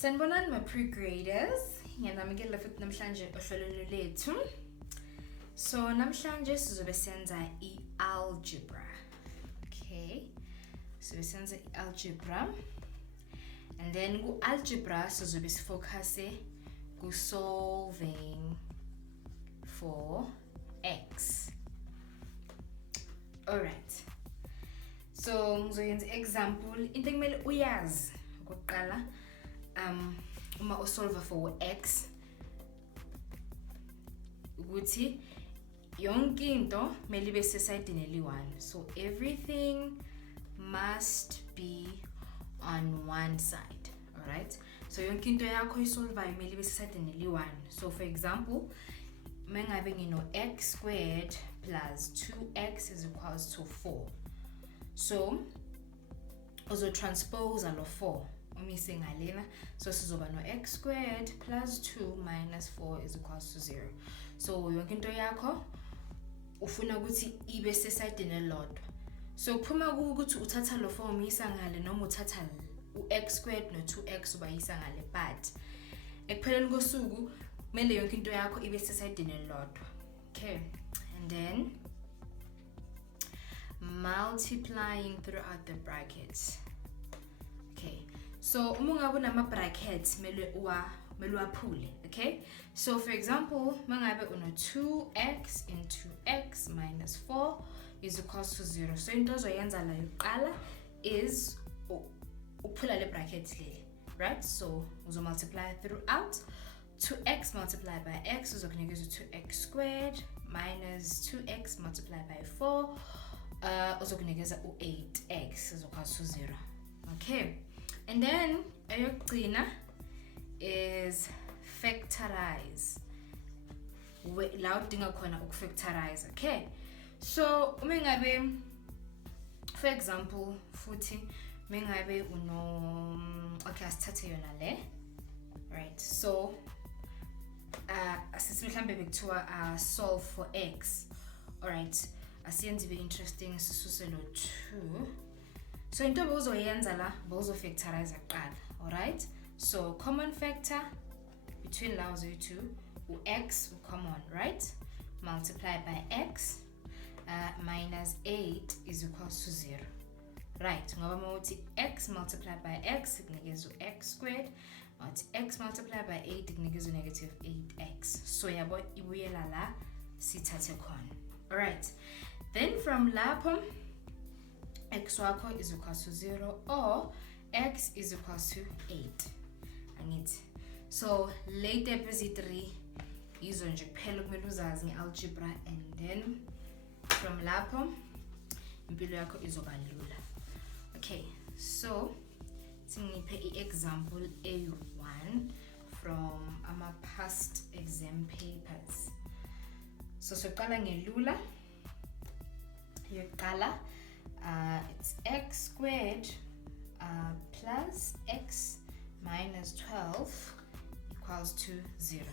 Sanibonani my pre-graders. Ngiyanamukela futhi namhlanje ohlelweni lethu. So namhlanje sizobe senza i-algebra. Okay. So senza i-algebra. And then ku-algebra sizobe sifocuse ku solving for x. Alright. So ngizoyenza example into ekumele uyazi okokuqala uma usolve for x ukuthi yonke into mele ibe sesayidini eli-1. So everything must be on one side. Alright, so yonke into yakho isolvayo mele ibe sesayidini eli-1. So for example, mengabe ngino x squared plus 2x is equals to 4. So uzo transpose alo 4 umise ngalena, so sizoba no x squared plus 2 minus 4 is equals to 0. So yonke into yakho ufuna ukuthi ibe sesayidini elilodwa. So kuphuma ukuthi uthatha lo 4 umisa ngale noma uthatha u-x squared no 2x ubayisa ngale, but ekupheleni kosuku kumele yonke into yakho ibe sesayidini elilodwa. Okay, and then multiplying throughout the brackets. Okay, so uma ngabe unama brackets mele uwaphule. Okay, so for example mangabe uno 2x into x minus 4 is equals to 0. So into ozoyenza la yokuqala is uphula le brackets leli, right? So uzo multiply throughout. 2x multiplied by x uzokunikeza 2x squared minus 2x multiplied by 4 uzokunikeza u8x is equals to 0. Okay, and then eyokugcina is factorize. La udinga khona ukufactorize. Okay, so uma ngabe for example futhi mengabe uno okay asithathe yona le, right? So asithi mhlambe bekuthiwa solve for x. Alright, asiyenze be interesting, sisuse lo 2. So into bozoyenza la bozofactorize kuqala. Alright, so common factor between those two, x will come on, right? Multiplied by x minus 8 is equals to 0. Right, ngoba mawuthi x multiplied by x kunikeza x squared, but x multiplied by 8 kunikeza negative 8x. So yabo ibuyela la sithathe khona. Alright, then from lapho x wakho is equals to 0 or x is equals to 8. So later episode izo nje kuphela kumele uzazi ngealgebra, and then from lapho impilo yakho izoba lula. Okay, so singiphe i-example A1 from our past exam papers. So soqala ngelula yokuqala, it's x squared plus x minus 12 equals to 0.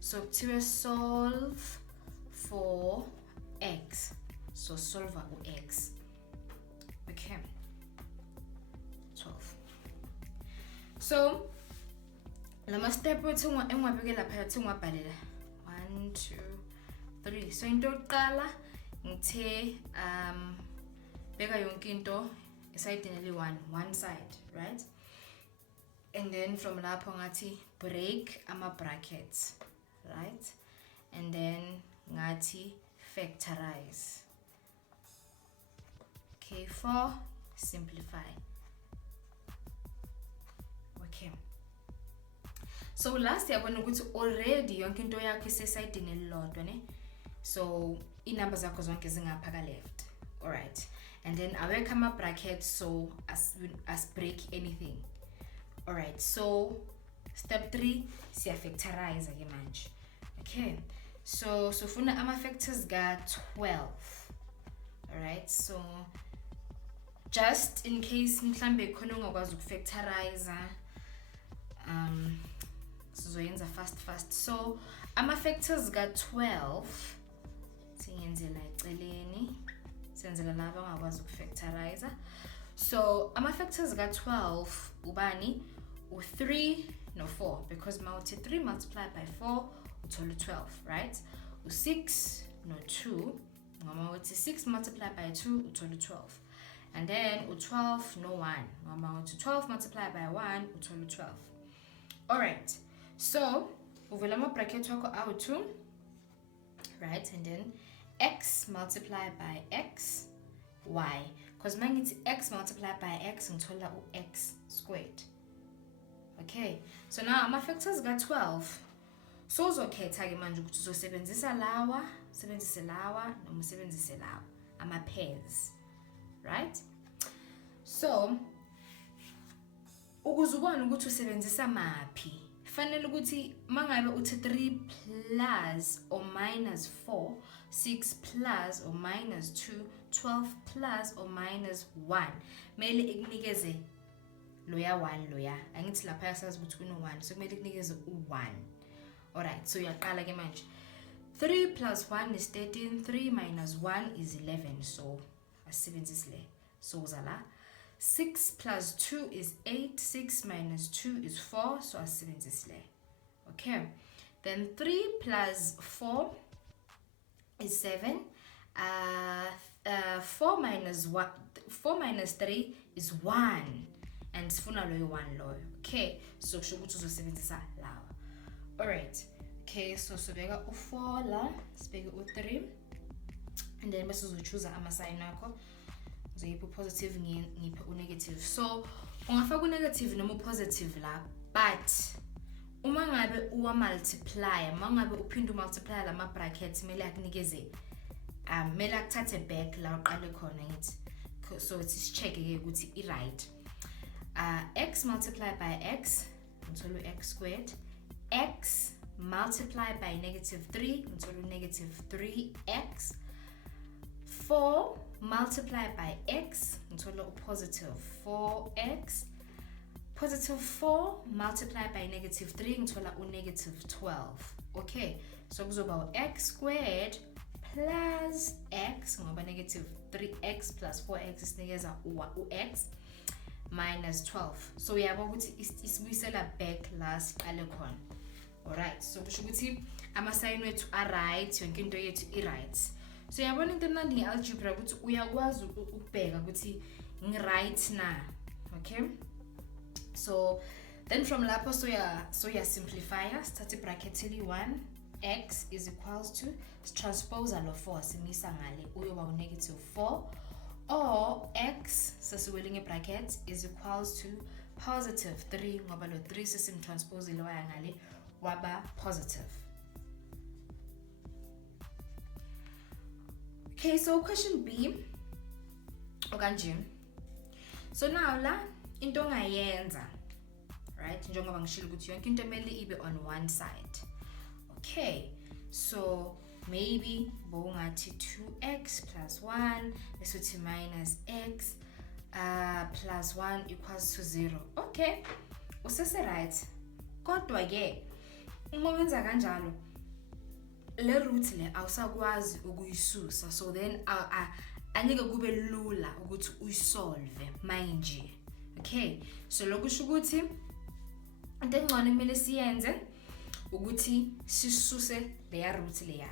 So to solve for x, so solve x. Okay, 12. So lama step wethu engwabekela phakathi ngwabhalela 1 2 3. So into yokuqala ngithe beka yonke into esayidini eli-1, one side, right? And then from lapho ngathi break ama brackets, right? And then ngathi factorize. Okay, 4 simplify. Okay, so last yabona ukuthi already yonke into yakho isesayidini elilodwa ne, so inamba zakho zonke zingapha ka left. Alright, and then awekha ama brackets so as break anything. Alright, so step 3 siya factorize ke manje. Okay, so funa ama factors ga 12. Alright, so just in case mhlambe khona ungakwazi ukufactorize sizoyenza fast. So ama factors ga 12 siyenzela eceleni, senzela laba ungakwazi ukufactorize. So ama factors ga 12 ubani u3 no 4, because multi 3 multiplied by 4 uthola 12, right? U6 no 2, ngoma uthi 6 multiplied by 2 uthola 12. And then u12 no 1, ngoma uthi 12 multiplied by 1 uthola 12. All right, so uvula ama bracket wakho awu2, right? And then x multiplied by x, y, because mangithi x multiplied by x ngithola x squared. Okay, so now ama factors got 12. So uzokhetha ke manje ukuthi uzosebenzisa lawa, usebenzise lawa noma usebenzise lawa, ama pairs, right? So ukuze ubone ukuthi usebenzisa maphi, fanele ukuthi mangabe uthi 3 plus or minus 4, 6 plus or minus 2, 12 plus or minus 1, mele ikunikeze loya 1 loya. Angithi lapha yasazi ukuthi kuno 1, so kumele ikunikeze u1. Alright, so uyaqala ke manje. 3 plus 1 is 13, 3 minus 1 is 11, so asebenzise le. So uzala 6 plus 2 is 8, 6 minus 2 is 4, so asebenzise le. Okay, then 3 plus 4 is 7, 4 minus 3 is 1, and sifuna loyo 1 loyo. Okay, so kusho ukuthi uzosebenzisa lawa. Alright, okay, so sobeka u4 la, sibeke u3, and then bese uzochoose ama sign akho. Uzoyipha positive ngiphe u-negative. So ungafaka u-negative noma u-positive la, but uma ngabe uwa multiply, uma ngabe uphinda multiply lama brackets mele akunikeze mele akuthathe back la uqale khona ngithi. So it's check ke ukuthi I right. X multiplied by x ngithola x squared, x multiplied by negative 3 ngithola negative 3x, 4 multiplied by x ngithola positive 4x, positive 4 multiplied by negative 3 ngithola negative 12. Okay, so kuzoba x squared plus x ngoba negative 3x plus 4x isinikeza x minus 12. So uyabo ukuthi isibuyisela back la siqale khona. Alright, so kusho ukuthi ama sign wethu are right, yonke into yethu I right. So yabona into emnandi ngealgebra ukuthi uyakwazi ukubheka ukuthi ngi-right na. Okay, so then from lapho so ya simplify, start bracket eli1, x is equals to transpose lo 4 simisa ngale uyoba negative 4, or x sasiwele ngebracket is equals to positive 3 ngoba lo 3 sesimtranspose lo ya ngale waba positive. Okay, so question B okanje. So now la into ongayenza, right, njengoba ngishilo ukuthi yonke into emele ibe on one side. Okay, so maybe bowungathi 2x plus 1 bese minus x plus 1 equals to 0. Okay, usese right. Kodwa ke uma wenza kanjalo le root le awusakwazi ukuyisusa, so then angeke kube lula ukuthi uyisolve manje. Okay, so lokusho ukuthi into engcono kumele siyenze ukuthi sisuse leya root leya.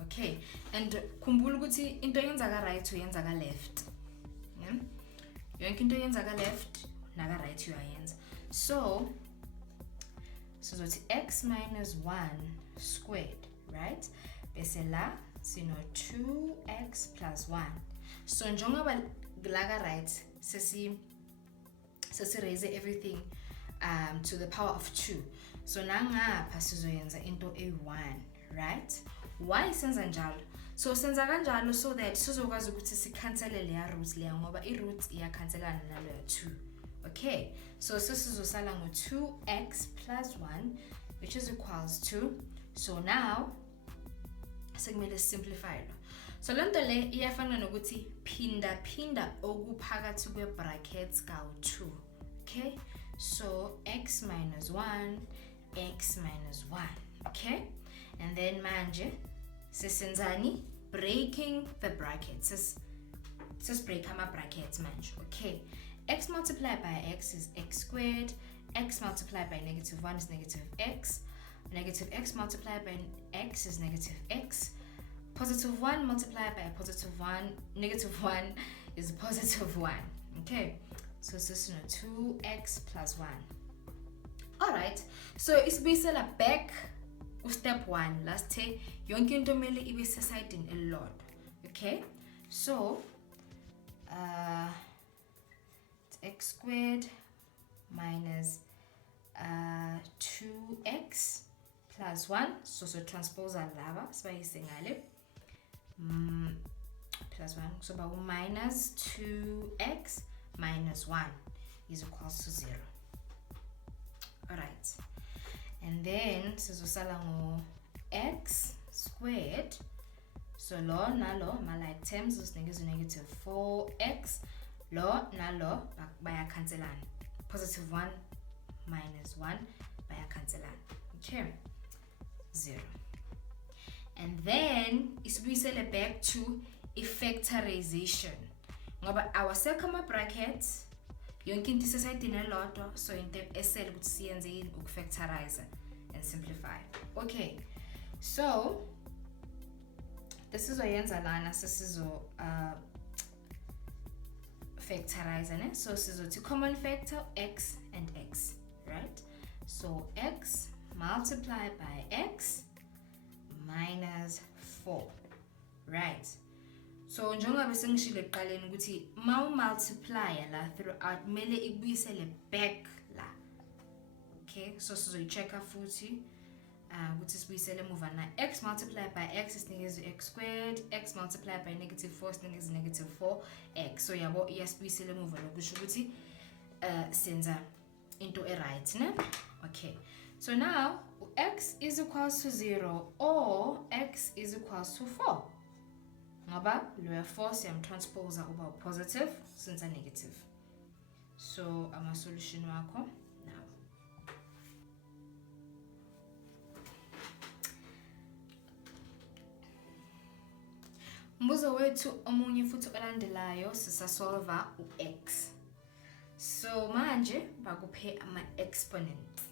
Okay, and khumbula ukuthi into yenza ka right uyenza ka left. Yeah, yonke into yenza ka left na ka right uyayenza. So sizothi x minus 1 squared, right? Bese la sino 2x plus 1. So njengoba la ka right sesi raise everything to the power of 2. So nangapha sizoyenza into a1, right? Why senza njalo? So senza kanjalo so that sizokwazi ukuthi sicancele leya root leya ngoba I root iyakhancelana nalo 2. Okay, so sizosala ngo 2x plus 1 which is equals to, so now sekumele simplify lo. So lento le iyafana nokuthi phinda okuphakathi kwe brackets ka 2. Okay, so x minus 1, x minus 1. Okay, and then manje sesenzani breaking the brackets. Let's break ama brackets manje. Okay, x multiplied by x is x squared, x multiplied by negative 1 is negative x. Negative x multiplied by x is negative x. Positive 1 multiplied by positive 1, negative 1 is positive 1. Okay, so this is 2x plus 1. Alright, so isibuyisela back step 1. Last day, yonke into mele ibe sesayidini elilodwa. Okay, so it's x squared minus 2x plus 1. So transpose lava sibayise ngale plus 1. So minus 2x minus 1 is equals to 0. Alright, and then sizosala ngo x squared. So lo nalo like terms is negative 4x. Lo nalo baya cancelana. Positive 1 minus 1 baya cancelana. Okay, 0. And then isibuyisele back to factorization. Ngoba our second bracket yonke into isesayidini elilodwa, so into esele ukuthi siyenze yini ukufactorize and simplify. Okay, so this is oyenza lana sesizo factorize, ne? So sizothi common factor x and x, right? So x multiplied by x minus 4, right? So njengoba sengishilo ekuqaleni ukuthi ma multiply la throughout mele ikubuyisele back la. Okay, so sizoyichecka futhi ukuthi sibuyisele emuva na. X multiplied by x is x squared, x multiplied by negative 4 is negative 4x. So yabo iyasibuyisele emuva lokusho ukuthi senza into right, ne? Okay, so now x is equals to 0 or x is equals to 4. Ngoba lower 4 siyamtranspose uba positive since a negative. So ama solution wakho now. Mbuzo wethu omunye futhi olandelayo sisasolva u-x. So manje bakuphe ama exponents.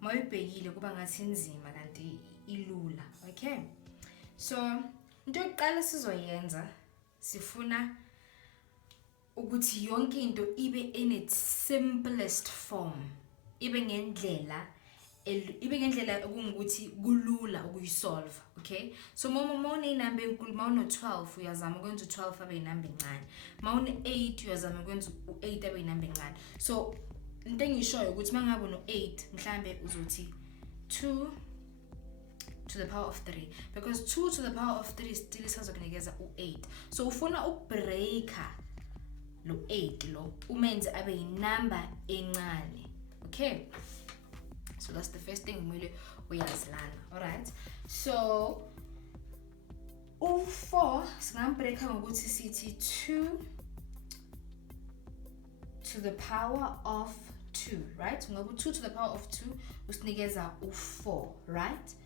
Mawubhekile kuba ngathi inzima kanti ilula. Okay, so into yokuqala sizoyenza sifuna ukuthi yonke into ibe in its simplest form, ibe ngendlela okungukuthi kulula ukuyisolve. Okay, so uma inamba enkulu, ma uno 12 uyazama ukwenza u12 abe inamba encane, ma une 8 uyazama ukwenza u8 abe inamba encane. So into engishoyo ukuthi mangabe uno 8 mhlambe uzothi 2 to the power of 3, because 2 to the power of 3 still isazokunikeza u8. So ufuna ukubreaka lo 8 lo umenze abe inamba encane. Okay, so that's the first thing kumele uyazilana. Alright, so u4 singambreaka ngokuthi sithi 2 to the power of 2, right? Ngoba 2 to the power of 2 usinikeza u4, right?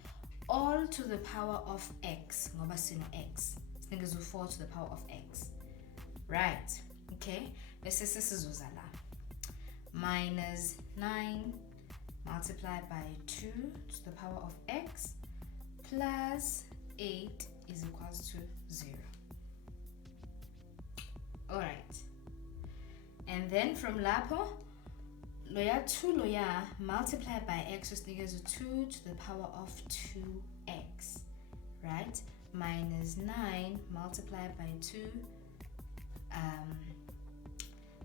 All to the power of x, ngoba sino x sinikeza u4 to the power of x, right? Okay, bese sesizoza la minus 9 multiplied by 2 to the power of x plus 8 is equals to 0. Alright, and then from lapho loya 2 loya multiplied by x is equals to 2 to the power of 2x, right? Minus 9 multiplied by 2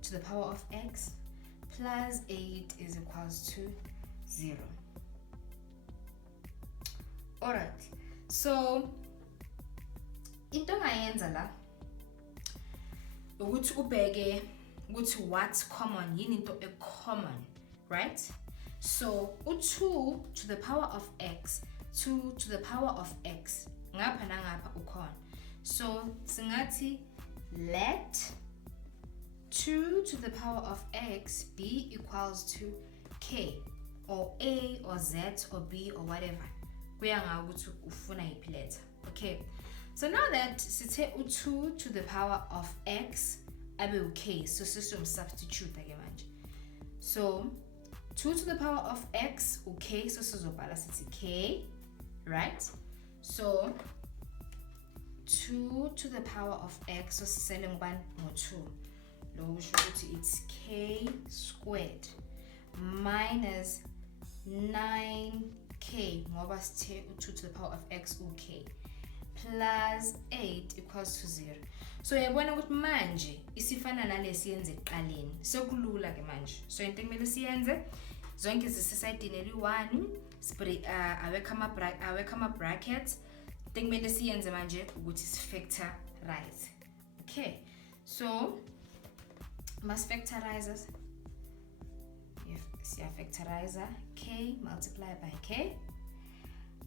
to the power of x plus 8 is equals to 0. Alright, so into ngayenza la ukuthi ubheke ukuthi what's common, yini into common, right? So u2 to the power of x, 2 to the power of x ngapha nangapha ukhona. So singathi let 2 to the power of x be equals to k or a or z or b or whatever, kuya ngawe ukuthi ufuna yiphi letter. Okay, so now that sithe u2 to the power of x abe k, so sisiyomsubstitute ke manje. So 2 to the power of x, okay, so sizobhala sithi k, right? So 2 to the power of x, so sisele ngubani ngo2. Lo kusho ukuthi it's k squared minus 9k ngoba sithe 2 to the power of x okay plus 8 equals to 0. So yabona ukuthi manje isifana nalesi yenze eqaleni. Sokulula ke manje. So into ekumele siyenze zonke izisayidini eli1 aweka ama brackets. Into ekumele siyenze manje ukuthi sifactorize. Okay. So must factorize. Siya factorizer k multiplied by k,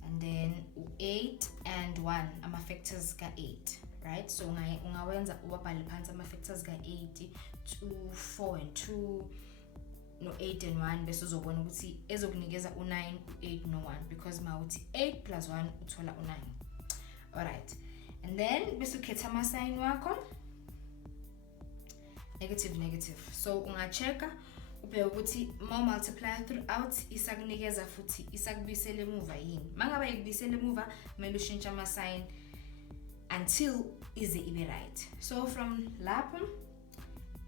and then 8 and 1 ama factors ka 8, right? So ungawenza ubabhale phansi ama factors ka 8, 2, 4 and 2 no 8 and 1 bese uzobona ukuthi ezokunikeza u9, u8 no 1 because mawuthi 8 plus 1 uthola u9. All right, and then bese ukhetha ama sign wakho negative. So ungachecka ubheka ukuthi ma multiply throughout isakunikeza futhi isakubisela emuva yini. Mangabe ikubisela emuva kumele ushintshe ama sign until ize ibe right. So from lapho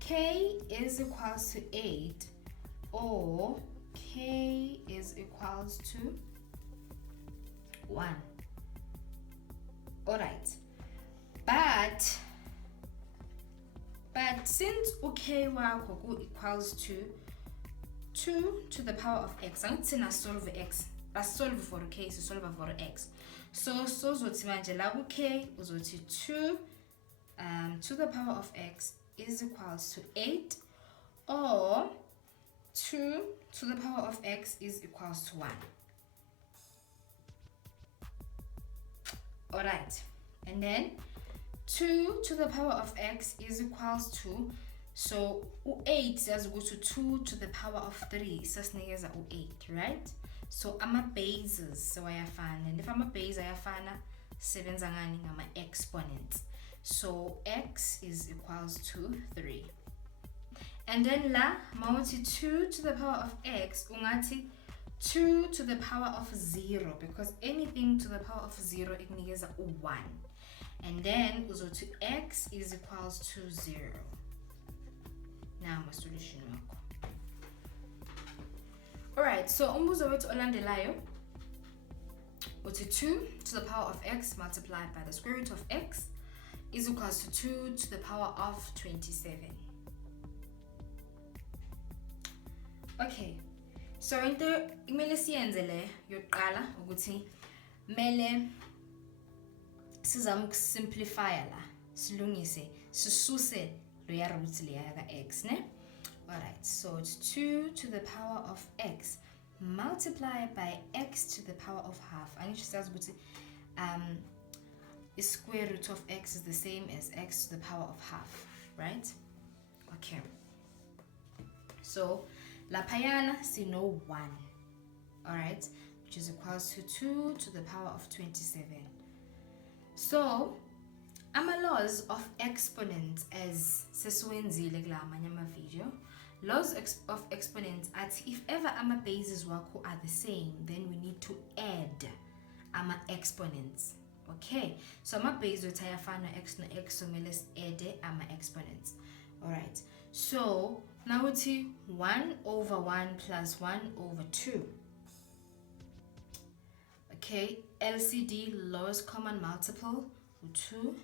k is equals to 8 or k is equals to 1. All right, but since k wakho ku equals to 2 to the power of x, angithi na solve x, solve for k, so solve for x. So uzothi manje la ku k uzothi 2 to the power of x is equals to 8 or 2 to the power of x is equals to 1. All right, and then 2 to the power of x is equals to, so u8 says go to 2 to the power of 3 sasinikeza u8, right? So ama bases so ayafana, and if ama base ayafana sebenza ngani ngama exponents. So x is equals to 3, and then la mawuthi 2 to the power of x ungathi 2 to the power of 0 because anything to the power of 0 ikunikeza u1. And then uzothi x is equals to 0. Now my solution wakho. Alright, so umbuzo wethu olandelayo uthi 2 to the power of x multiplied by the square root of x is equals to 2 to the power of 27. Okay, so into kumele siyenze le yokuqala ukuthi mele sizama ukusimplify la, silungise, sisuse lo ya root le ya ka x, ne? All right, so it's 2 to the power of x multiplied by x to the power of half. Angisho sazi ukuthi the square root of x is the same as x to the power of half, right? Okay. So laphayana sino 1. All right, which is equals to 2 to the power of 27. So, ama laws of exponents as sesiwenzile kula amanye ama video. Laws of exponents at if ever ama bases wakho are the same, then we need to add ama exponents. Okay, so ama base wethu ayafana x no x, so mele add ama exponents. All right, so now it's 1 over 1 plus 1 over 2. Okay, LCD, lowest common multiple, 2.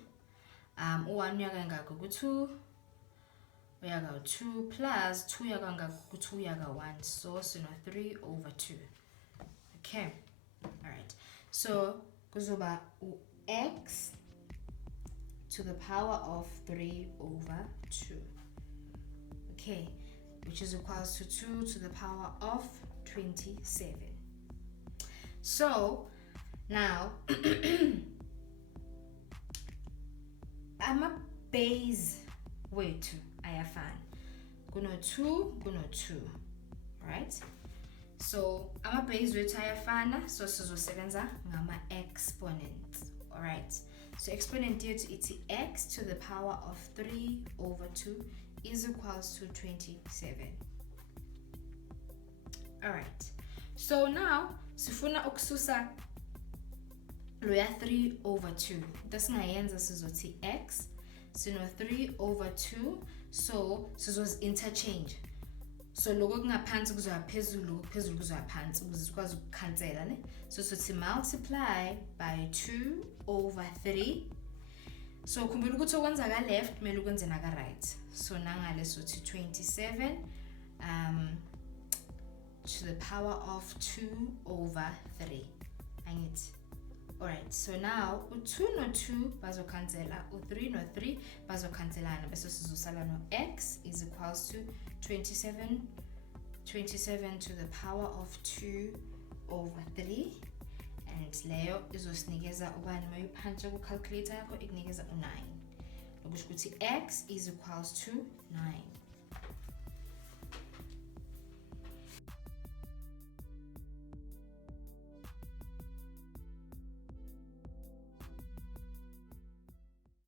1 yaga ngako ku2, yaga 2 plus 2 yaga ngako ku2 yaga 1, so 3 over 2. Okay, all right. So kuzoba x to the power of 3 over 2. Okay, which is equals to 2 to the power of 27. So now ama base wethu ayafana, kuno 2 kuno 2, right? So ama base wethu ayafana, so sizosebenza ngama exponents. All right, so exponent yethu ithi x to the power of 3 over 2 is equals to 27. Alright, so now sifuna ukususa loya 3 over 2. Dasingayenza sizothi x sino 3 over 2, so sizozi interchange. So lokho kungaphansi kuzoya phezulu, phezulu kuzoya phansi ukuze sikwazi ukukhansela ne. So sithi multiply by 2 over 3. So khumbula ukuthi okwenza ka left kumele ukwenze na ka right. So nangale sothi 27 to the power of 2 over 3. Angithi. Alright, so now u2 no 2 bazokhansela, u3 no 3 bazokhanselana bese sizosala no x is equals to 27 to the power of 2 over 3, and leyo izosinikeza ubani mayiphantsa ku calculator yakho ikunikeza u9. Lokusho ukuthi x is equals to 9.